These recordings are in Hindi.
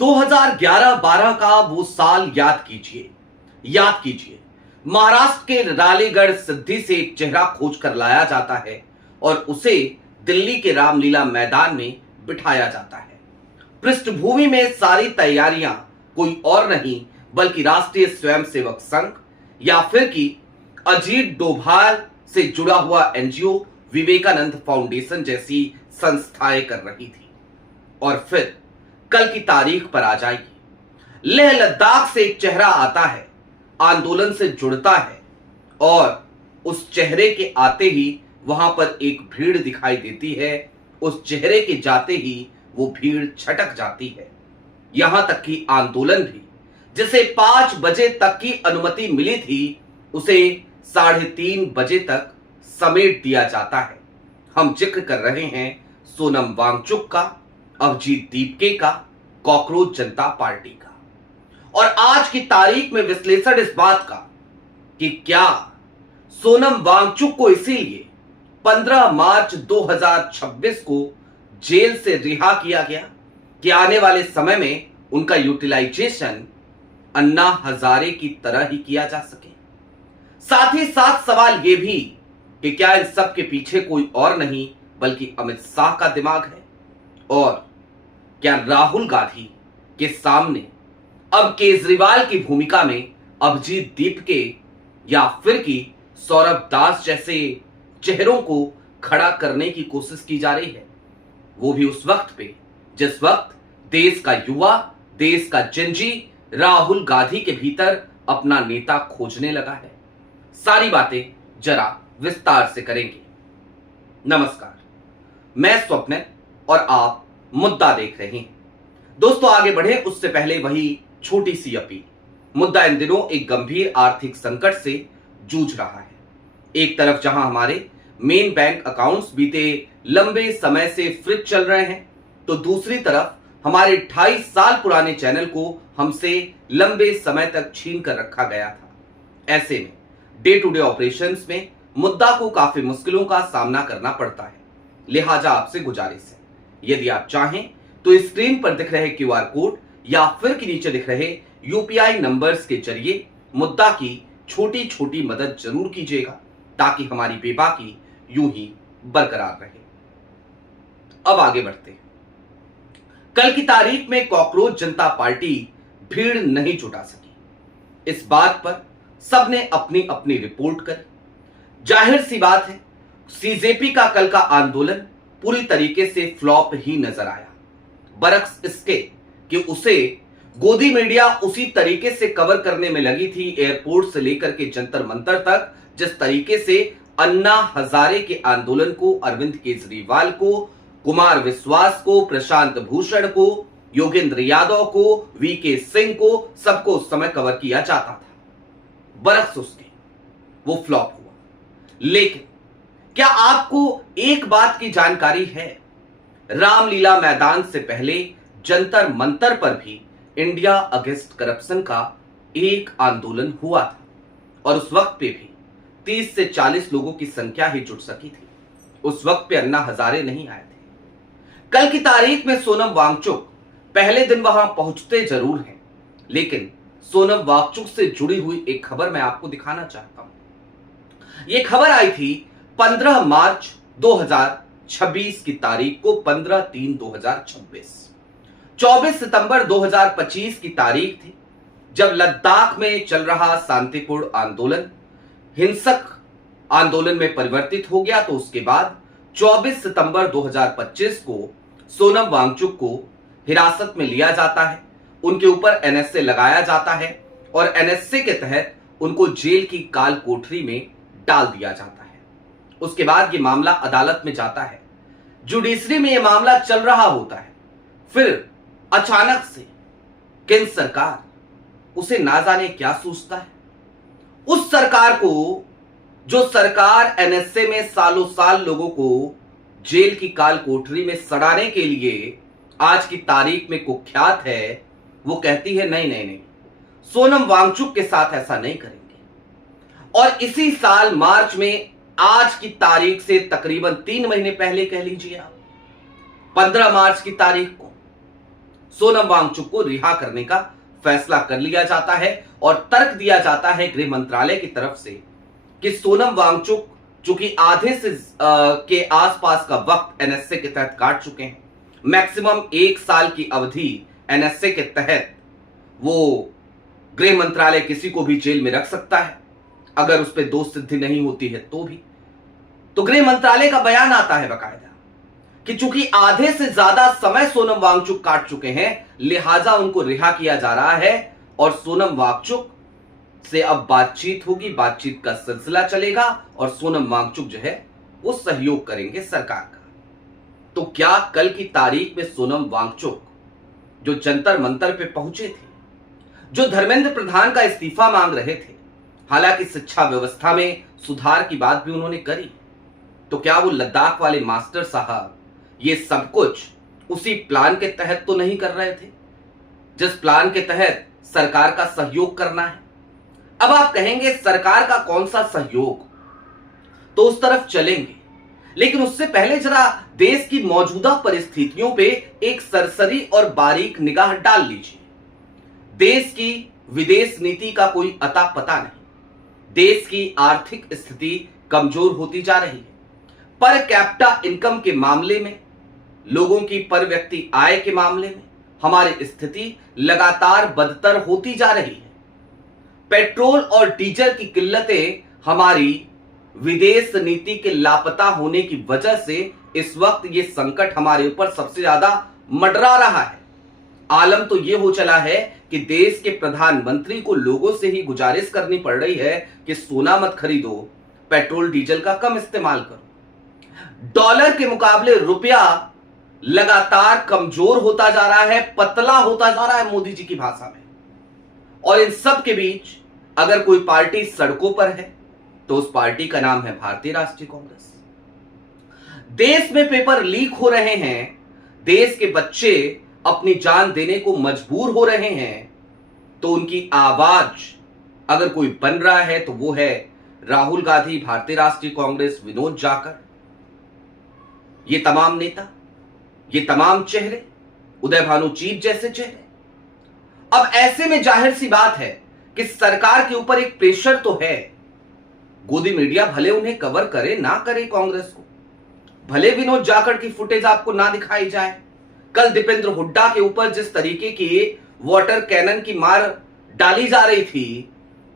2011-12 का वो साल याद कीजिए। महाराष्ट्र के रालेगढ़ सिद्धि से एक चेहरा खोज कर लाया जाता है और उसे दिल्ली के रामलीला मैदान में बिठाया जाता है। पृष्ठभूमि में सारी तैयारियां कोई और नहीं बल्कि राष्ट्रीय स्वयंसेवक संघ या फिर कि अजीत डोभाल से जुड़ा हुआ एनजीओ विवेकानंद फाउंडेशन जैसी संस्थाएं कर रही थी। और फिर कल की तारीख पर आ जाएगी। लेह लद्दाख से एक चेहरा आता है, आंदोलन से जुड़ता है और उस चेहरे के आते ही वहां पर एक भीड़ दिखाई देती है। उस चेहरे के जाते ही वो भीड़ छटक जाती है। यहां तक कि आंदोलन भी जिसे 5 बजे तक की अनुमति मिली थी उसे 3:30 बजे तक समेट दिया जाता है। हम जिक्र कर रहे हैं सोनम वांगचुक का, अभिजीत दीपके का, कॉकरोच जनता पार्टी का। और आज की तारीख में विश्लेषण इस बात का कि क्या सोनम वांगचुक को इसीलिए 15 मार्च 2026 को जेल से रिहा किया गया कि आने वाले समय में उनका यूटिलाइजेशन अन्ना हजारे की तरह ही किया जा सके। साथ ही साथ सवाल यह भी कि क्या इन सब के पीछे कोई और नहीं बल्कि अमित शाह का दिमाग है। और क्या राहुल गांधी के सामने अब केजरीवाल की भूमिका में अभिजीत दीपके या फिर कि सौरभ दास जैसे चेहरों को खड़ा करने की कोशिश की जा रही है, वो भी उस वक्त पे जिस वक्त देश का युवा, देश का जिंजी राहुल गांधी के भीतर अपना नेता खोजने लगा है। सारी बातें जरा विस्तार से करेंगे। नमस्कार, मैं स्वप्न और आप मुद्दा देख रहे हैं। दोस्तों, आगे बढ़े उससे पहले वही छोटी सी अपील। मुद्दा इन दिनों एक गंभीर आर्थिक संकट से जूझ रहा है। एक तरफ जहां हमारे मेन बैंक अकाउंट्स बीते लंबे समय से फ्रीज चल रहे हैं, तो दूसरी तरफ हमारे 28 साल पुराने चैनल को हमसे लंबे समय तक छीन कर रखा गया था। ऐसे में डे टू डे ऑपरेशंस में मुद्दा को काफी मुश्किलों का सामना करना पड़ता है। लिहाजा आपसे गुजारिश है, यदि आप चाहें तो स्क्रीन पर दिख रहे क्यूआर कोड या फिर के नीचे दिख रहे यूपीआई नंबर्स के जरिए मुद्दा की छोटी छोटी मदद जरूर कीजिएगा ताकि हमारी बेबाकी यूं ही बरकरार रहे। अब आगे बढ़ते हैं। कल की तारीख में कॉकरोच जनता पार्टी भीड़ नहीं जुटा सकी। इस बात पर सबने अपनी अपनी रिपोर्ट करी। जाहिर सी बात है, सीजेपी का कल का आंदोलन पूरी तरीके से फ्लॉप ही नजर आया। बरक्स इसके कि उसे गोदी मीडिया उसी तरीके से कवर करने में लगी थी, एयरपोर्ट से लेकर के जंतर मंतर तक, जिस तरीके से अन्ना हजारे के आंदोलन को, अरविंद केजरीवाल को, कुमार विश्वास को, प्रशांत भूषण को, योगेंद्र यादव को, वीके सिंह को, सबको उस समय कवर किया जाता था। बरक्स उसके वो फ्लॉप हुआ। लेकिन क्या आपको एक बात की जानकारी है? रामलीला मैदान से पहले जंतर मंतर पर भी इंडिया अगेंस्ट करप्शन का एक आंदोलन हुआ था और उस वक्त पे भी 30 से 40 लोगों की संख्या ही जुट सकी थी। उस वक्त पे अन्ना हजारे नहीं आए थे। कल की तारीख में सोनम वांगचुक पहले दिन वहां पहुंचते जरूर हैं, लेकिन सोनम वांगचुक से जुड़ी हुई एक खबर मैं आपको दिखाना चाहता हूं। यह खबर आई थी 15 मार्च 2026 की तारीख को, 15/3/2026। 24 सितंबर 2025 की तारीख थी जब लद्दाख में चल रहा शांतिपूर्ण आंदोलन हिंसक आंदोलन में परिवर्तित हो गया। तो उसके बाद 24 सितंबर 2025 को सोनम वांगचुक को हिरासत में लिया जाता है, उनके ऊपर एनएसए लगाया जाता है और एनएसए के तहत उनको जेल की काल कोठरी में डाल दिया जाता है। उसके बाद ये मामला अदालत में जाता है, जुडिशरी में ये मामला चल रहा होता है। फिर अचानक से केंद्र सरकार उसे ना जाने क्या सूझता है। उस सरकार को, जो सरकार एनएसए में सालों साल लोगों को जेल की काल कोठरी में सड़ाने के लिए आज की तारीख में कुख्यात है, वो कहती है नहीं नहीं नहीं, सोनम वांगचुक के साथ ऐसा नहीं करेंगे। और इसी साल मार्च में, आज की तारीख से तकरीबन 3 महीने पहले कह लीजिए आप, 15 मार्च की तारीख को सोनम वांगचुक को रिहा करने का फैसला कर लिया जाता है और तर्क दिया जाता है गृह मंत्रालय की तरफ से कि सोनम वांगचुक चूंकि आधे से के आसपास का वक्त एनएसए के तहत काट चुके हैं, मैक्सिमम 1 साल की अवधि एनएसए के तहत वो गृह मंत्रालय किसी को भी जेल में रख सकता है अगर उस पर दोष सिद्धि नहीं होती है तो गृह मंत्रालय का बयान आता है बकायदा कि चूंकि आधे से ज्यादा समय सोनम वांगचुक काट चुके हैं, लिहाजा उनको रिहा किया जा रहा है और सोनम वांगचुक से अब बातचीत होगी, बातचीत का सिलसिला चलेगा और सोनम वांगचुक जो है वो सहयोग करेंगे सरकार का। तो क्या कल की तारीख में सोनम वांगचुक जो जंतर मंतर पे पहुंचे थे, जो धर्मेंद्र प्रधान का इस्तीफा मांग रहे थे, हालांकि शिक्षा व्यवस्था में सुधार की बात भी उन्होंने करी, तो क्या वो लद्दाख वाले मास्टर साहब ये सब कुछ उसी प्लान के तहत तो नहीं कर रहे थे जिस प्लान के तहत सरकार का सहयोग करना है? अब आप कहेंगे सरकार का कौन सा सहयोग, तो उस तरफ चलेंगे, लेकिन उससे पहले जरा देश की मौजूदा परिस्थितियों पे एक सरसरी और बारीक निगाह डाल लीजिए। देश की विदेश नीति का कोई अता पता नहीं, देश की आर्थिक स्थिति कमजोर होती जा रही है, पर कैपिटा इनकम के मामले में, लोगों की पर व्यक्ति आय के मामले में हमारी स्थिति लगातार बदतर होती जा रही है। पेट्रोल और डीजल की किल्लतें हमारी विदेश नीति के लापता होने की वजह से इस वक्त ये संकट हमारे ऊपर सबसे ज्यादा मंडरा रहा है। आलम तो ये हो चला है कि देश के प्रधानमंत्री को लोगों से ही गुजारिश करनी पड़ रही है कि सोना मत खरीदो, पेट्रोल डीजल का कम इस्तेमाल करो। डॉलर के मुकाबले रुपया लगातार कमजोर होता जा रहा है, पतला होता जा रहा है मोदी जी की भाषा में। और इन सब के बीच अगर कोई पार्टी सड़कों पर है तो उस पार्टी का नाम है भारतीय राष्ट्रीय कांग्रेस। देश में पेपर लीक हो रहे हैं, देश के बच्चे अपनी जान देने को मजबूर हो रहे हैं, तो उनकी आवाज अगर कोई बन रहा है तो वो है राहुल गांधी, भारतीय राष्ट्रीय कांग्रेस, विनोद जाखड़, ये तमाम नेता, ये तमाम चेहरे, उदय भानु चीफ जैसे चेहरे। अब ऐसे में जाहिर सी बात है कि सरकार के ऊपर एक प्रेशर तो है। गोदी मीडिया भले उन्हें कवर करे ना करे कांग्रेस को, भले विनोद जाखड़ की फुटेज आपको ना दिखाई जाए, कल दीपेंद्र हुड्डा के ऊपर जिस तरीके की वाटर कैनन की मार डाली जा रही थी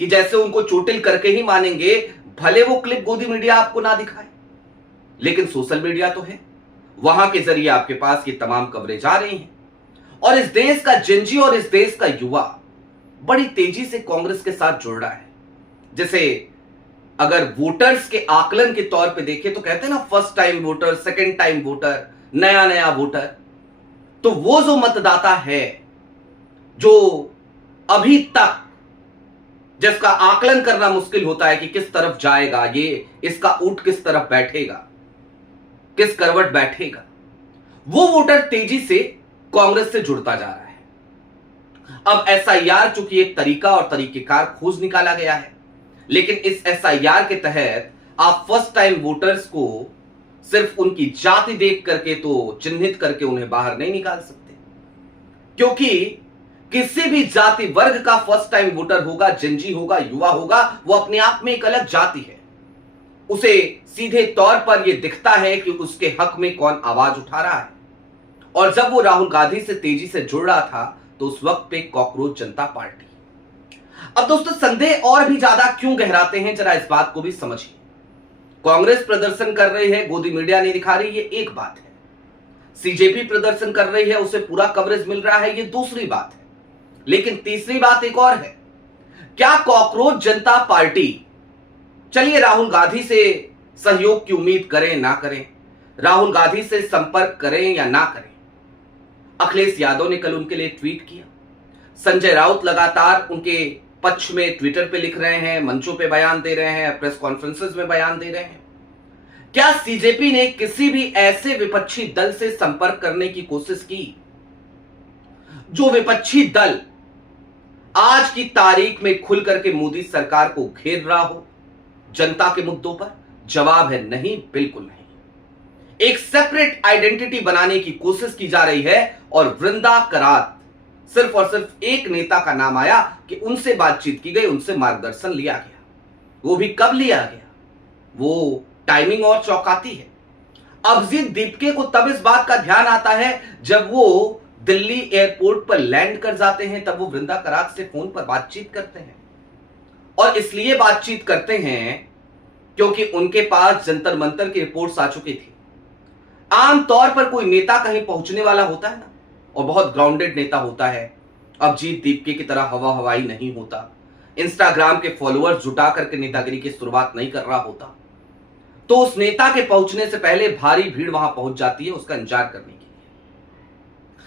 कि जैसे उनको चोटिल करके ही मानेंगे, भले वो क्लिप गोदी मीडिया आपको ना दिखाए, लेकिन सोशल मीडिया तो है, वहां के जरिए आपके पास ये तमाम कवरेज आ रही हैं। और इस देश का जिंजी और इस देश का युवा बड़ी तेजी से कांग्रेस के साथ जुड़ रहा है। जैसे अगर वोटर्स के आकलन के तौर पे देखें तो कहते हैं ना, first time voter, second time voter, नया नया वोटर। तो वो जो मतदाता है जो अभी तक जिसका आकलन करना मुश्किल होता है कि किस तरफ जाएगा, ये इसका ऊंट किस तरफ बैठेगा, किस करवट बैठेगा, वो वोटर तेजी से कांग्रेस से जुड़ता जा रहा है। अब एसआईआर चूंकि एक तरीका और तरीकेकार खोज निकाला गया है, लेकिन इस एसआईआर के तहत आप फर्स्ट टाइम वोटर्स को सिर्फ उनकी जाति देख करके तो चिन्हित करके उन्हें बाहर नहीं निकाल सकते, क्योंकि किसी भी जाति वर्ग का फर्स्ट टाइम वोटर होगा, जिंजी होगा, युवा होगा, वो अपने आप में एक अलग जाति है। उसे सीधे तौर पर यह दिखता है कि उसके हक में कौन आवाज उठा रहा है। और जब वो राहुल गांधी से तेजी से जुड़ रहा था तो उस वक्त पे कॉकरोच जनता पार्टी। अब दोस्तों संदेह और भी ज्यादा क्यों गहराते हैं, जरा इस बात को भी समझिए। कांग्रेस प्रदर्शन कर रही है, गोदी मीडिया नहीं दिखा रही, ये एक बात है। सीजेपी प्रदर्शन कर रही है, उसे पूरा कवरेज मिल रहा है, ये दूसरी बात है। लेकिन तीसरी बात एक और है, क्या कॉकरोच जनता पार्टी, चलिए राहुल गांधी से सहयोग की उम्मीद करें ना करें, राहुल गांधी से संपर्क करें या ना करें, अखिलेश यादव ने कल उनके लिए ट्वीट किया, संजय राउत लगातार उनके पक्ष में ट्विटर पे लिख रहे हैं, मंचों पे बयान दे रहे हैं, प्रेस कॉन्फ्रेंसेस में बयान दे रहे हैं। क्या सीजेपी ने किसी भी ऐसे विपक्षी दल से संपर्क करने की कोशिश की जो विपक्षी दल आज की तारीख में खुल करके मोदी सरकार को घेर रहा हो जनता के मुद्दों पर? जवाब है नहीं, बिल्कुल नहीं। एक सेपरेट आइडेंटिटी बनाने की कोशिश की जा रही है और वृंदा करात सिर्फ और सिर्फ एक नेता का नाम आया कि उनसे बातचीत की गई, उनसे मार्गदर्शन लिया गया। वो भी कब लिया गया, वो टाइमिंग और चौंकाती है। अभिजीत दीपके को तब इस बात का ध्यान आता है जब वो दिल्ली एयरपोर्ट पर लैंड कर जाते हैं, तब वो वृंदा करात से फोन पर बातचीत करते हैं। और इसलिए बातचीत करते हैं क्योंकि उनके पास जंतर मंतर की रिपोर्ट्स आ चुकी थी। आमतौर पर कोई नेता कहीं पहुंचने वाला होता है ना, और बहुत ग्राउंडेड नेता होता है, अभिजीत दीपके की तरह हवा हवाई नहीं होता, इंस्टाग्राम के फॉलोअर्स जुटा करके नेतागिरी की शुरुआत नहीं कर रहा होता, तो उस नेता के पहुंचने से पहले भारी भीड़ वहां पहुंच जाती है उसका इंतजार करने के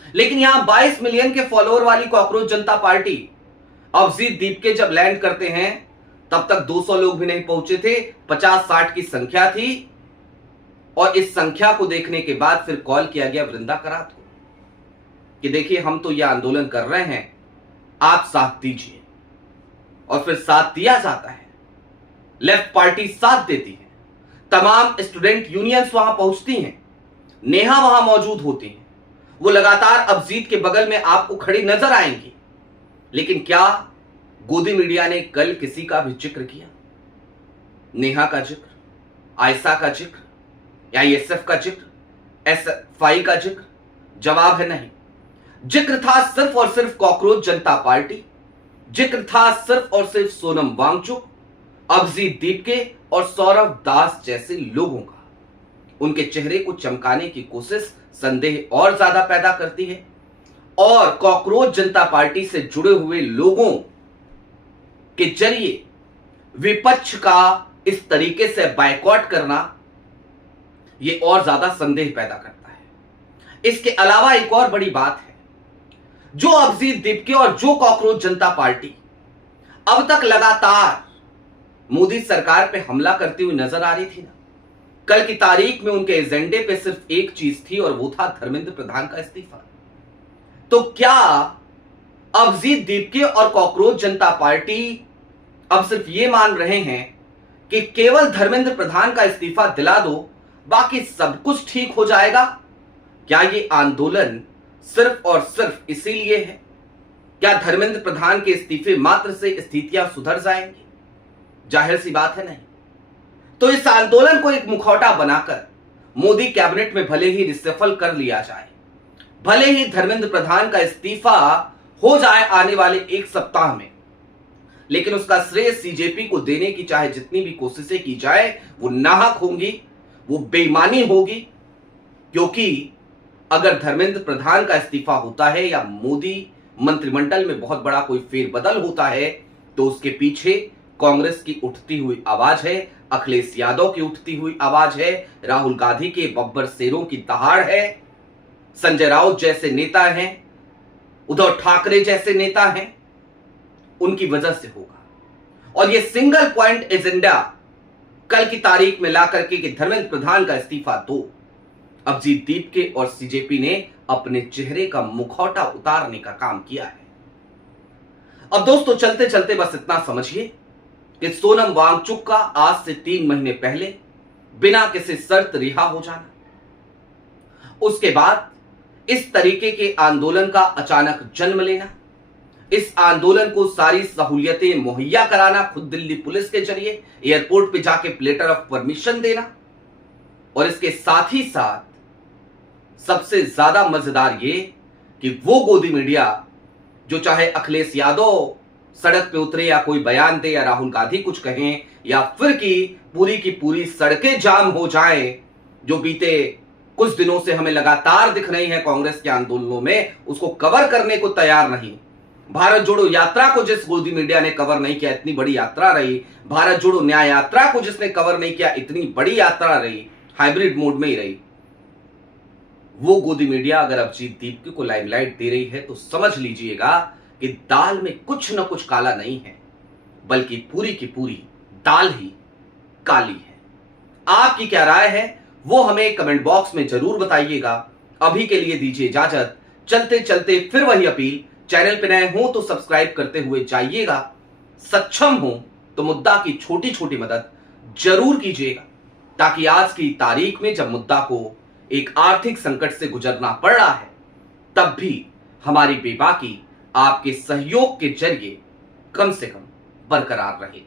लिए। लेकिन यहां 22 मिलियन के फॉलोअर वाली कॉकरोच जनता पार्टी, अभिजीत दीपके जब लैंड करते हैं तब तक 200 लोग भी नहीं पहुंचे थे, 50-60 की संख्या थी। और इस संख्या को देखने के बाद फिर कॉल किया गया वृंदा करात को कि देखिए हम तो यह आंदोलन कर रहे हैं, आप साथ दीजिए। और फिर साथ दिया जाता है, लेफ्ट पार्टी साथ देती है, तमाम स्टूडेंट यूनियंस वहां पहुंचती हैं, नेहा वहां मौजूद होती हैं, वो लगातार अभिजीत के बगल में आपको खड़ी नजर आएंगी। लेकिन क्या गोदी मीडिया ने कल किसी का भी जिक्र किया? नेहा का जिक्र, आयशा का जिक्र, या एसएफ का जिक्र, एसएफआई का जिक्र? जवाब है नहीं। जिक्र था सिर्फ और सिर्फ कॉकरोच जनता पार्टी, जिक्र था सिर्फ और सिर्फ सोनम वांगचुक, अभिजीत दीपके और सौरभ दास जैसे लोगों का। उनके चेहरे को चमकाने की कोशिश संदेह और ज्यादा पैदा करती है। और कॉकरोच जनता पार्टी से जुड़े हुए लोगों के जरिए विपक्ष का इस तरीके से बायकॉट करना, यह और ज्यादा संदेह पैदा करता है। इसके अलावा एक और बड़ी बात है, जो अभिजीत दीपके और जो कॉकरोच जनता पार्टी अब तक लगातार मोदी सरकार पे हमला करती हुई नजर आ रही थी ना, कल की तारीख में उनके एजेंडे पे सिर्फ एक चीज थी और वो था धर्मेंद्र प्रधान का इस्तीफा। तो क्या अभिजीत दीपके और कॉकरोच जनता पार्टी अब सिर्फ ये मान रहे हैं कि केवल धर्मेंद्र प्रधान का इस्तीफा दिला दो, बाकी सब कुछ ठीक हो जाएगा? क्या ये आंदोलन सिर्फ और सिर्फ इसीलिए है? क्या धर्मेंद्र प्रधान के इस्तीफे मात्र से स्थितियां सुधर जाएंगी? जाहिर सी बात है नहीं। तो इस आंदोलन को एक मुखौटा बनाकर मोदी कैबिनेट में भले ही रिसफल कर लिया जाए, भले ही धर्मेंद्र प्रधान का इस्तीफा हो जाए आने वाले एक सप्ताह में, लेकिन उसका श्रेय सीजेपी को देने की चाहे जितनी भी कोशिशें की जाए वो नाहक होंगी, वो बेईमानी होगी। क्योंकि अगर धर्मेंद्र प्रधान का इस्तीफा होता है या मोदी मंत्रिमंडल में बहुत बड़ा कोई फेरबदल होता है, तो उसके पीछे कांग्रेस की उठती हुई आवाज है, अखिलेश यादव की उठती हुई आवाज है, राहुल गांधी के बब्बर शेरों की दहाड़ है, संजय राउत जैसे नेता हैं, उद्धव ठाकरे जैसे नेता हैं, उनकी वजह से होगा। और ये सिंगल पॉइंट एजेंडा कल की तारीख में ला करके कि धर्मेंद्र प्रधान का इस्तीफा दो, अभिजीत दीपके और सीजेपी ने अपने चेहरे का मुखौटा उतारने का काम किया है। अब दोस्तों चलते चलते बस इतना समझिए कि सोनम वांगचुक का आज से 3 महीने पहले बिना किसी शर्त रिहा हो जाना, उसके बाद इस तरीके के आंदोलन का अचानक जन्म लेना, इस आंदोलन को सारी सहूलियतें मुहैया कराना खुद दिल्ली पुलिस के जरिए, एयरपोर्ट पे जाके लेटर ऑफ परमिशन देना, और इसके साथ ही साथ सबसे ज्यादा मजेदार ये कि वो गोदी मीडिया जो चाहे अखिलेश यादव सड़क पे उतरे या कोई बयान दे या राहुल गांधी कुछ कहें या फिर की पूरी सड़कें जाम हो जाएं, जो बीते कुछ दिनों से हमें लगातार दिख रही है कांग्रेस के आंदोलनों में, उसको कवर करने को तैयार नहीं। भारत जोड़ो यात्रा को जिस गोदी मीडिया ने कवर नहीं किया, इतनी बड़ी यात्रा रही, भारत जोड़ो न्याय यात्रा को जिसने कवर नहीं किया, इतनी बड़ी यात्रा रही, हाइब्रिड मोड में ही रही, वो गोदी मीडिया अगर अभिजीत दीपके को लाइमलाइट दे रही है तो समझ लीजिएगा कि दाल में कुछ न कुछ काला नहीं है, बल्कि पूरी की पूरी दाल ही काली है। आपकी क्या राय है वो हमें कमेंट बॉक्स में जरूर बताइएगा। अभी के लिए दीजिए इजाजत। चलते चलते फिर वही अपील, चैनल पे नए हो तो सब्सक्राइब करते हुए जाइएगा, सक्षम हो तो मुद्दा की छोटी छोटी मदद जरूर कीजिएगा, ताकि आज की तारीख में जब मुद्दा को एक आर्थिक संकट से गुजरना पड़ रहा है, तब भी हमारी बेबाकी आपके सहयोग के जरिए कम से कम बरकरार रहे।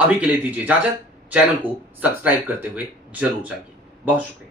अभी के लिए दीजिए इजाजत। चैनल को सब्सक्राइब करते हुए जरूर जाइए। बहुत शुक्रिया।